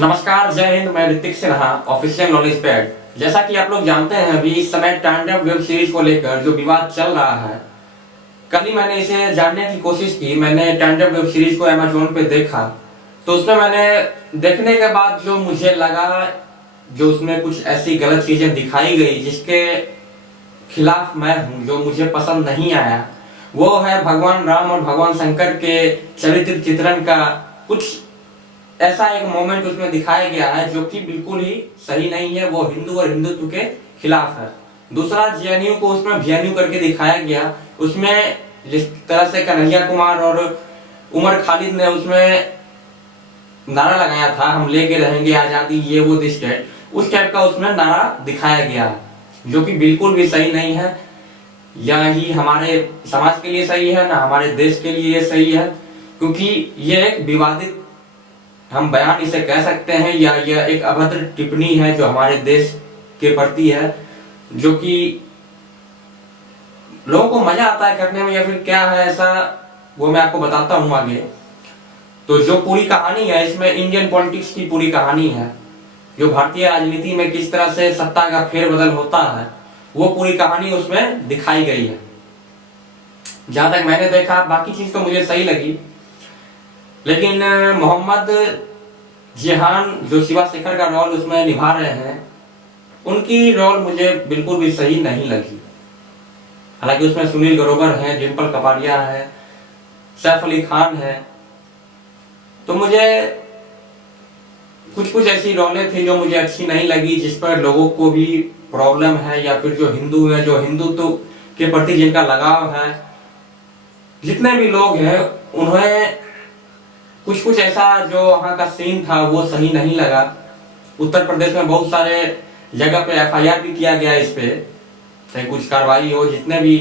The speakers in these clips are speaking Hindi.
नमस्कार, जय हिंद। मैं Hrithik Sinha, official knowledge pad. जैसा कि आप लोग जानते हैं, अभी इस समय तांडव वेब सीरीज को लेकर जो विवाद चल रहा है, कल ही मैंने इसे जानने की कोशिश की। मैंने तांडव वेब सीरीज को अमेज़न पे देखा, तो उसमें मैंने देखने के बाद जो मुझे लगा, जो उसमें कुछ ऐसी गलत चीजें दिखाई गई जिसके खिलाफ मैं हूँ, जो मुझे पसंद नहीं आया, वो है भगवान राम और भगवान शंकर के चरित्र चित्रण का कुछ ऐसा एक मोमेंट उसमें दिखाया गया है जो कि बिल्कुल ही सही नहीं है। वो हिंदू और हिंदुत्व के खिलाफ है। दूसरा, जेएनयू को उसमें वीएनयू करके दिखाया गया। उसमें जिस तरह से कन्हैया कुमार और उमर खालिद ने उसमें नारा लगाया था, हम लेके रहेंगे आजादी, ये वो दिस डेट, उस टाइप का उसमें नारा दिखाया गया, जो कि बिल्कुल भी सही नहीं है। या ही हमारे समाज के लिए सही है, ना हमारे देश के लिए सही है, क्योंकि ये एक विवादित, हम बयान इसे कह सकते हैं, या यह एक अभद्र टिप्पणी है जो हमारे देश के प्रति है, जो कि लोगों को मजा आता है करने में, या फिर क्या है ऐसा, वो मैं आपको बताता हूं आगे। तो जो पूरी कहानी है, इसमें इंडियन पॉलिटिक्स की पूरी कहानी है, जो भारतीय राजनीति में किस तरह से सत्ता का फेरबदल होता है, वो पूरी कहानी उसमें दिखाई गई है। जहां तक मैंने देखा, बाकी चीज तो मुझे सही लगी, लेकिन मोहम्मद जिहान जो शिवा शेखर का रोल उसमें निभा रहे हैं, उनकी रोल मुझे बिल्कुल भी सही नहीं लगी। हालांकि उसमें सुनील ग्रोवर है, डिम्पल कपाड़िया है, सैफ अली खान है, तो मुझे कुछ कुछ ऐसी रोलें थी जो मुझे अच्छी नहीं लगी, जिस पर लोगों को भी प्रॉब्लम है, या फिर जो हिंदू है, जो हिंदुत्व के प्रति जिनका लगाव है, जितने भी लोग हैं, उन्हें कुछ कुछ ऐसा जो वहां का सीन था वो सही नहीं लगा। उत्तर प्रदेश में बहुत सारे जगह पे एफआईआर भी किया गया इस पे, चाहे कुछ कार्रवाई हो। जितने भी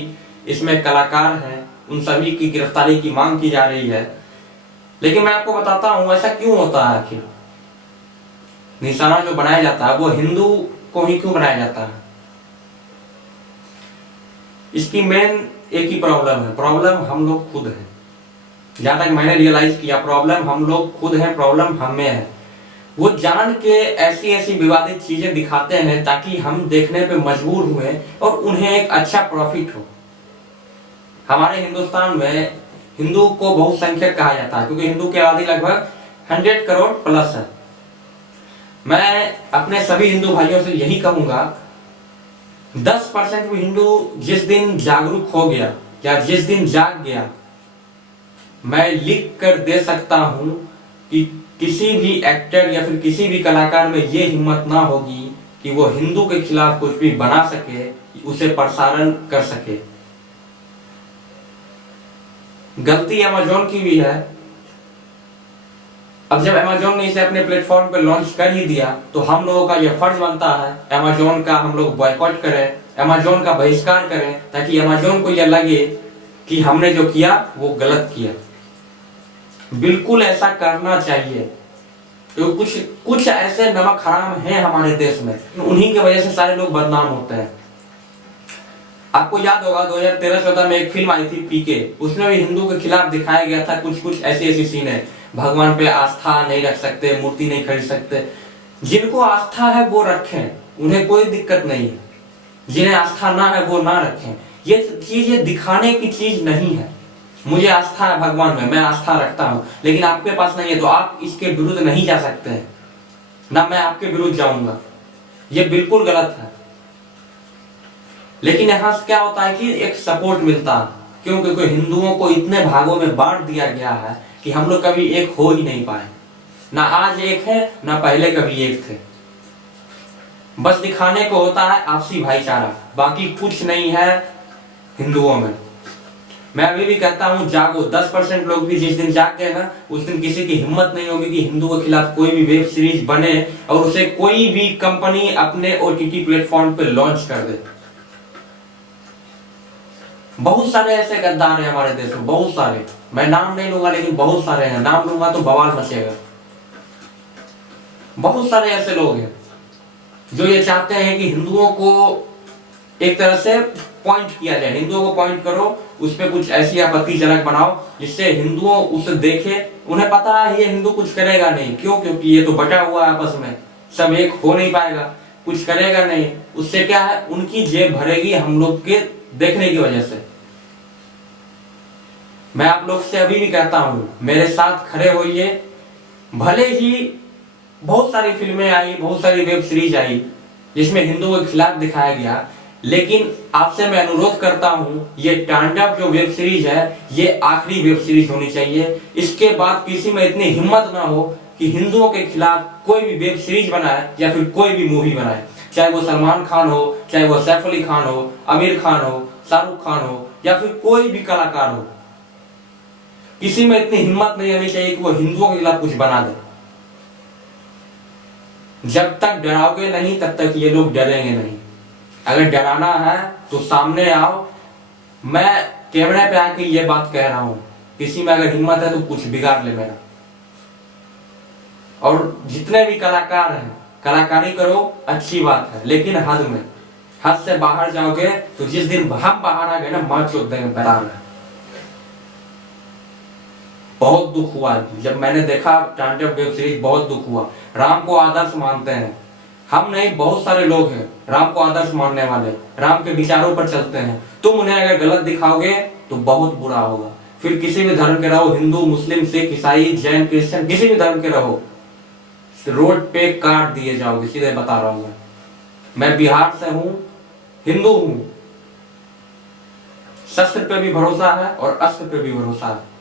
इसमें कलाकार हैं, उन सभी की गिरफ्तारी की मांग की जा रही है। लेकिन मैं आपको बताता हूं ऐसा क्यों होता है। आखिर निशाना जो बनाया जाता है वो हिंदू को ही क्यों बनाया जाता है? इसकी मेन एक ही प्रॉब्लम है, प्रॉब्लम हम लोग खुद हैं। जहां तक मैंने रियलाइज किया, प्रॉब्लम हम लोग खुद हैं, प्रॉब्लम हम में है। वो जान के ऐसी ऐसी विवादित चीजें दिखाते हैं ताकि हम देखने पे मजबूर हुए और उन्हें एक अच्छा प्रॉफिट हो। हमारे हिंदुस्तान में हिंदू को बहुसंख्यक कहा जाता है, क्योंकि हिंदू की आबादी लगभग 100 करोड़ प्लस है। मैं अपने सभी हिंदू भाइयों से यही कहूंगा, 10% भी हिंदू जिस दिन जागरूक हो गया या जिस दिन जाग गया, मैं लिख कर दे सकता हूं कि किसी भी एक्टर या फिर किसी भी कलाकार में ये हिम्मत ना होगी कि वो हिंदू के खिलाफ कुछ भी बना सके, उसे प्रसारण कर सके। गलती अमेज़न की भी है। अब जब अमेज़न ने इसे अपने प्लेटफॉर्म पे लॉन्च कर ही दिया, तो हम लोगों का यह फर्ज बनता है अमेज़न का हम लोग बॉयकॉट करें, अमेज़न का बहिष्कार करें, ताकि अमेज़न को यह लगे कि हमने जो किया वो गलत किया। बिल्कुल ऐसा करना चाहिए, तो कुछ ऐसे नमक हराम हैं हमारे देश में, उन्हीं की वजह से सारे लोग बदनाम होते हैं। आपको याद होगा 2013-14 में एक फिल्म आई थी पीके, उसमें भी हिंदू के खिलाफ दिखाया गया था कुछ कुछ ऐसी ऐसी सीन है। भगवान पे आस्था नहीं रख सकते, मूर्ति नहीं खरीद सकते। जिनको आस्था है वो रखें, उन्हें कोई दिक्कत नहीं है। जिन्हें आस्था ना है वो ना रखें। ये चीज ये दिखाने की चीज नहीं है। मुझे आस्था है भगवान में, मैं आस्था रखता हूं, लेकिन आपके पास नहीं है तो आप इसके विरुद्ध नहीं जा सकते हैं, ना मैं आपके विरुद्ध जाऊंगा। ये बिल्कुल गलत है। लेकिन यहां से क्या होता है कि एक सपोर्ट मिलता है, क्योंकि हिंदुओं को इतने भागों में बांट दिया गया है कि हम लोग कभी एक हो ही नहीं पाए। ना आज एक है, ना पहले कभी एक थे। बस दिखाने को होता है आपसी भाईचारा, बाकी कुछ नहीं है हिंदुओं में। मैं अभी भी कहता हूं, जागो। 10% लोग भी जिस दिन जाग गए ना, उस दिन किसी की हिम्मत नहीं होगी कि हिंदू के खिलाफ कोई भी वेब सीरीज बने और उसे कोई भी कंपनी अपने ओटीटी प्लेटफॉर्म पे लॉन्च कर दे। बहुत सारे ऐसे गद्दार हैं हमारे देश में, बहुत सारे। मैं नाम नहीं लूंगा, लेकिन बहुत सारे हैं। नाम लूंगा तो बवाल मचेगा। बहुत सारे ऐसे लोग हैं जो ये चाहते हैं कि हिंदुओं को एक तरह से पॉइंट किया जाए, हिंदुओं को पॉइंट करो, उस पर कुछ ऐसी आपत्तिजनक बनाओ जिससे हिंदुओं उसे देखे, उन्हें पता है ये हिंदू कुछ करेगा नहीं। क्यों? क्योंकि ये तो बटा हुआ है आपस में, सब एक हो नहीं पाएगा, कुछ करेगा नहीं। उससे क्या है, उनकी जेब भरेगी हम लोग के देखने की वजह से। मैं आप लोग से अभी भी कहता हूं, मेरे साथ खड़े होइए। भले ही बहुत सारी फिल्में आई, बहुत सारी वेब सीरीज आई जिसमें हिंदुओं के खिलाफ दिखाया गया, लेकिन आपसे मैं अनुरोध करता हूं, ये तांडव जो वेब सीरीज है ये आखिरी वेब सीरीज होनी चाहिए। इसके बाद किसी में इतनी हिम्मत ना हो कि हिंदुओं के खिलाफ कोई भी वेब सीरीज बनाए या फिर कोई भी मूवी बनाए, चाहे वो सलमान खान हो, चाहे वो सैफ अली खान हो, आमिर खान हो, शाहरुख खान हो, या फिर कोई भी कलाकार हो। किसी में इतनी हिम्मत नहीं होनी चाहिए कि वो हिंदुओं के खिलाफ कुछ बना दे। जब तक डराओगे नहीं तब तक ये लोग डरेंगे नहीं। अगर डराना है तो सामने आओ। मैं कैमरे पे आके ये बात कह रहा हूं, किसी में अगर हिम्मत है तो कुछ बिगाड़ ले मेरा। और जितने भी कलाकार हैं, कलाकारी करो, अच्छी बात है, लेकिन हद में। हद से बाहर जाओगे तो जिस दिन हम बाहर आ गए ना, मार चोट देंगे बता रहे। बहुत दुख हुआ जब मैंने देखा तांडव वेब सीरीज, बहुत दुख हुआ। राम को आदर्श मानते हैं हम, नहीं बहुत सारे लोग हैं राम को आदर्श मानने वाले, राम के विचारों पर चलते हैं। तुम उन्हें अगर गलत दिखाओगे तो बहुत बुरा होगा। फिर किसी भी धर्म के रहो, हिंदू, मुस्लिम, सिख, ईसाई, जैन, क्रिश्चियन, किसी भी धर्म के रहो, रोड पे काट दिए जाओगे, सीधे बता रहा हूं। मैं बिहार से हूं, हिंदू हूं, शस्त्र पे भी भरोसा है और अस्त्र पे भी भरोसा है।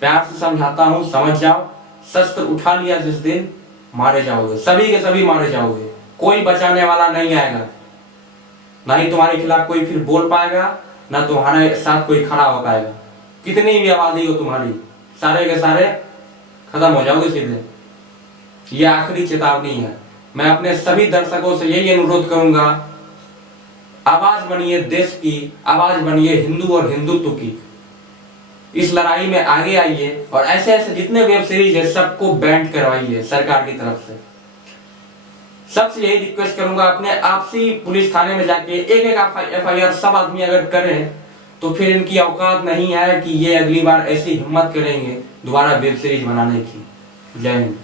प्यार से समझाता हूं, समझ जाओ। शस्त्र उठा लिया जिस दिन, मारे जाओगे, सभी के सभी मारे जाओगे, कोई बचाने वाला नहीं आएगा। ना ही तुम्हारे खिलाफ कोई फिर बोल पाएगा, ना तुम्हारे साथ कोई खड़ा हो पाएगा। कितनी भी आबादी हो तुम्हारी, सारे के सारे खत्म हो जाओगे सीधे। ये आखिरी चेतावनी है। मैं अपने सभी दर्शकों से यही अनुरोध करूंगा, आवाज बनिए देश की, आवाज बनिए हिंदू और हिंदुत्व की। इस लड़ाई में आगे आइए और ऐसे ऐसे जितने वेब सीरीज है सबको बैन करवाइए सरकार की तरफ से। सबसे यही रिक्वेस्ट करूंगा, अपने आपसी पुलिस थाने में जाके एक एक FIR सब आदमी अगर करें तो फिर इनकी औकात नहीं है कि ये अगली बार ऐसी हिम्मत करेंगे दोबारा वेब सीरीज बनाने की। जय हिंद।